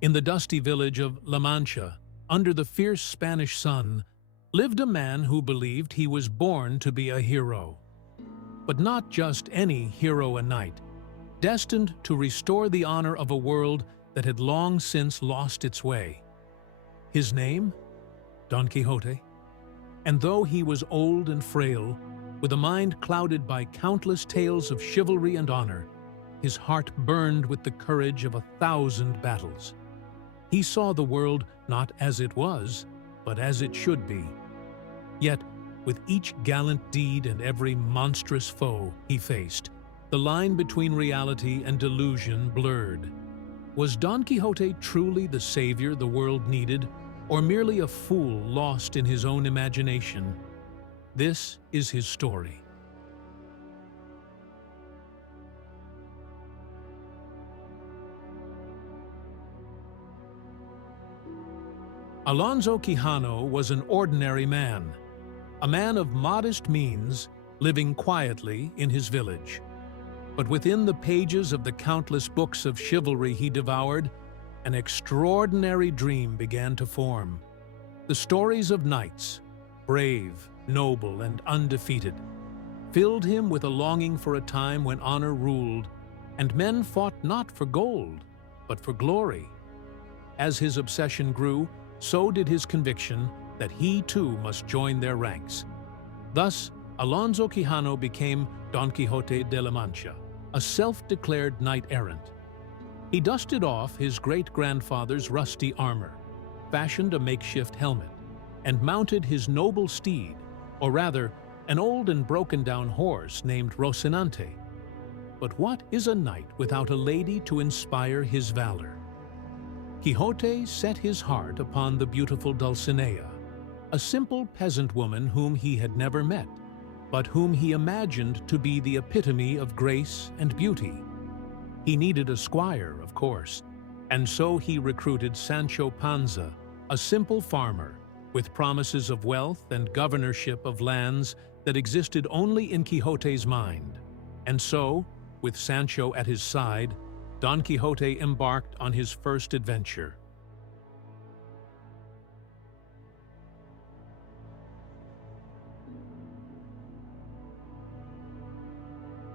In the dusty village of La Mancha, under the fierce Spanish sun, lived a man who believed he was born to be a hero. But not just any hero and knight, destined to restore the honor of a world that had long since lost its way. His name? Don Quixote. And though he was old and frail, with a mind clouded by countless tales of chivalry and honor, his heart burned with the courage of 1,000 battles. He saw the world not as it was, but as it should be. Yet, with each gallant deed and every monstrous foe he faced, the line between reality and delusion blurred. Was Don Quixote truly the savior the world needed, or merely a fool lost in his own imagination? This is his story. Alonso Quixano was an ordinary man, a man of modest means, living quietly in his village. But within the pages of the countless books of chivalry he devoured, an extraordinary dream began to form. The stories of knights, brave, noble, and undefeated, filled him with a longing for a time when honor ruled, and men fought not for gold, but for glory. As his obsession grew, so did his conviction that he too must join their ranks. Thus, Alonso Quixano became Don Quixote de la Mancha, a self-declared knight-errant. He dusted off his great-grandfather's rusty armor, fashioned a makeshift helmet, and mounted his noble steed, or rather, an old and broken-down horse named Rocinante. But what is a knight without a lady to inspire his valor? Quixote set his heart upon the beautiful Dulcinea, a simple peasant woman whom he had never met, but whom he imagined to be the epitome of grace and beauty. He needed a squire, of course, and so he recruited Sancho Panza, a simple farmer, with promises of wealth and governorship of lands that existed only in Quixote's mind. And so, with Sancho at his side, Don Quixote embarked on his first adventure.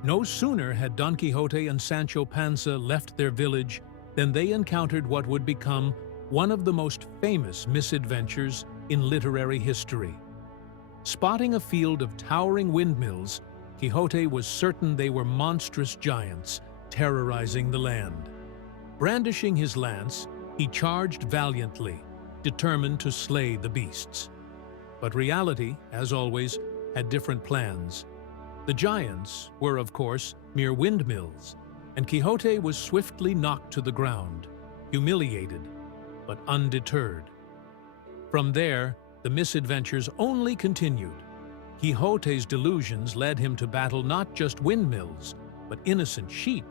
No sooner had Don Quixote and Sancho Panza left their village than they encountered what would become one of the most famous misadventures in literary history. Spotting a field of towering windmills, Quixote was certain they were monstrous giants terrorizing the land. Brandishing his lance, he charged valiantly, determined to slay the beasts. But reality, as always, had different plans. The giants were, of course, mere windmills, and Quixote was swiftly knocked to the ground, humiliated, but undeterred. From there, the misadventures only continued. Quixote's delusions led him to battle not just windmills, but innocent sheep,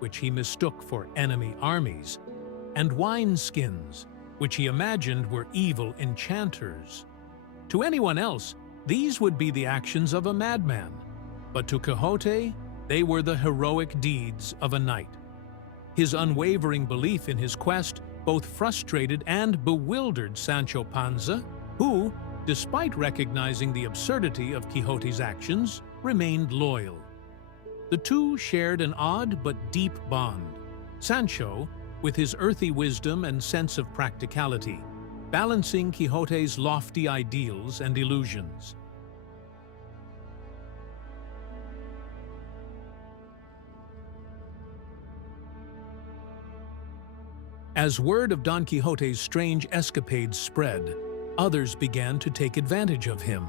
which he mistook for enemy armies, and wineskins, which he imagined were evil enchanters. To anyone else, these would be the actions of a madman, but to Quixote, they were the heroic deeds of a knight. His unwavering belief in his quest both frustrated and bewildered Sancho Panza, who, despite recognizing the absurdity of Quixote's actions, remained loyal. The two shared an odd but deep bond. Sancho, with his earthy wisdom and sense of practicality, balancing Quixote's lofty ideals and illusions. As word of Don Quixote's strange escapades spread, others began to take advantage of him.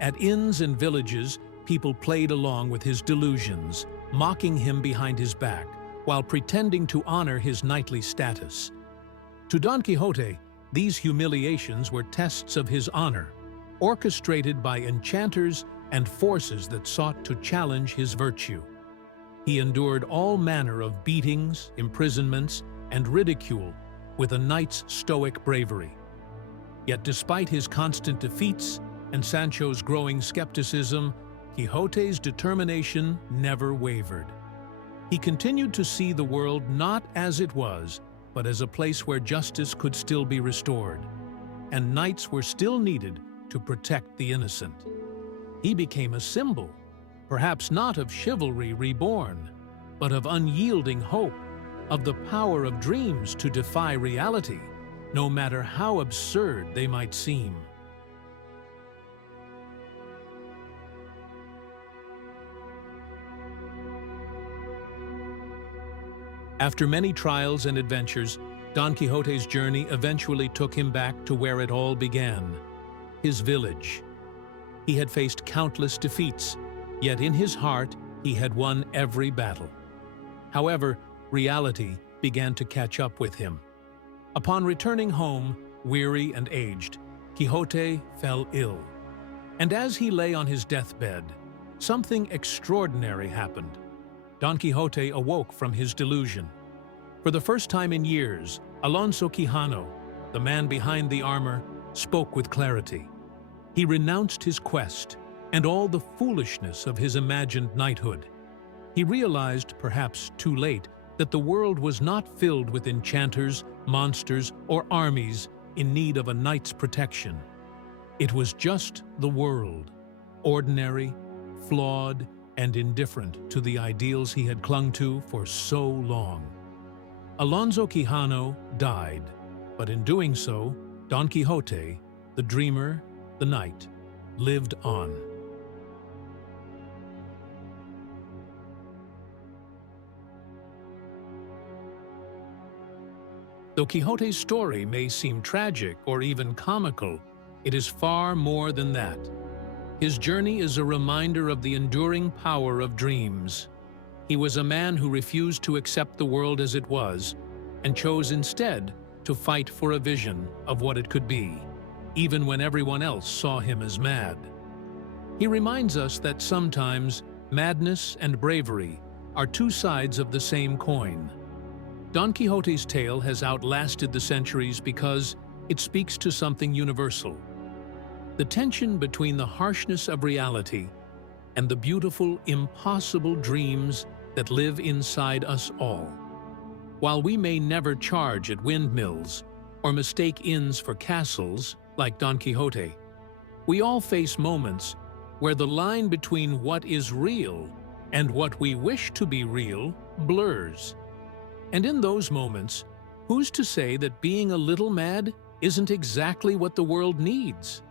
At inns and villages, people played along with his delusions, mocking him behind his back, while pretending to honor his knightly status. To Don Quixote, these humiliations were tests of his honor, orchestrated by enchanters and forces that sought to challenge his virtue. He endured all manner of beatings, imprisonments, and ridicule with a knight's stoic bravery. Yet despite his constant defeats and Sancho's growing skepticism, Quixote's determination never wavered. He continued to see the world not as it was, but as a place where justice could still be restored, and knights were still needed to protect the innocent. He became a symbol, perhaps not of chivalry reborn, but of unyielding hope, of the power of dreams to defy reality, no matter how absurd they might seem. After many trials and adventures, Don Quixote's journey eventually took him back to where it all began, his village. He had faced countless defeats, yet in his heart he had won every battle. However, reality began to catch up with him. Upon returning home, weary and aged, Quixote fell ill. And as he lay on his deathbed, something extraordinary happened. Don Quixote awoke from his delusion. For the first time in years, Alonso Quixano, the man behind the armor, spoke with clarity. He renounced his quest and all the foolishness of his imagined knighthood. He realized, perhaps too late, that the world was not filled with enchanters, monsters, or armies in need of a knight's protection. It was just the world, ordinary, flawed, and indifferent to the ideals he had clung to for so long. Alonso Quixano died, but in doing so, Don Quixote, the dreamer, the knight, lived on. Though Quixote's story may seem tragic or even comical, it is far more than that. His journey is a reminder of the enduring power of dreams. He was a man who refused to accept the world as it was, and chose instead to fight for a vision of what it could be, even when everyone else saw him as mad. He reminds us that sometimes madness and bravery are two sides of the same coin. Don Quixote's tale has outlasted the centuries because it speaks to something universal: the tension between the harshness of reality and the beautiful, impossible dreams that live inside us all. While we may never charge at windmills or mistake inns for castles like Don Quixote, we all face moments where the line between what is real and what we wish to be real blurs. And in those moments, who's to say that being a little mad isn't exactly what the world needs?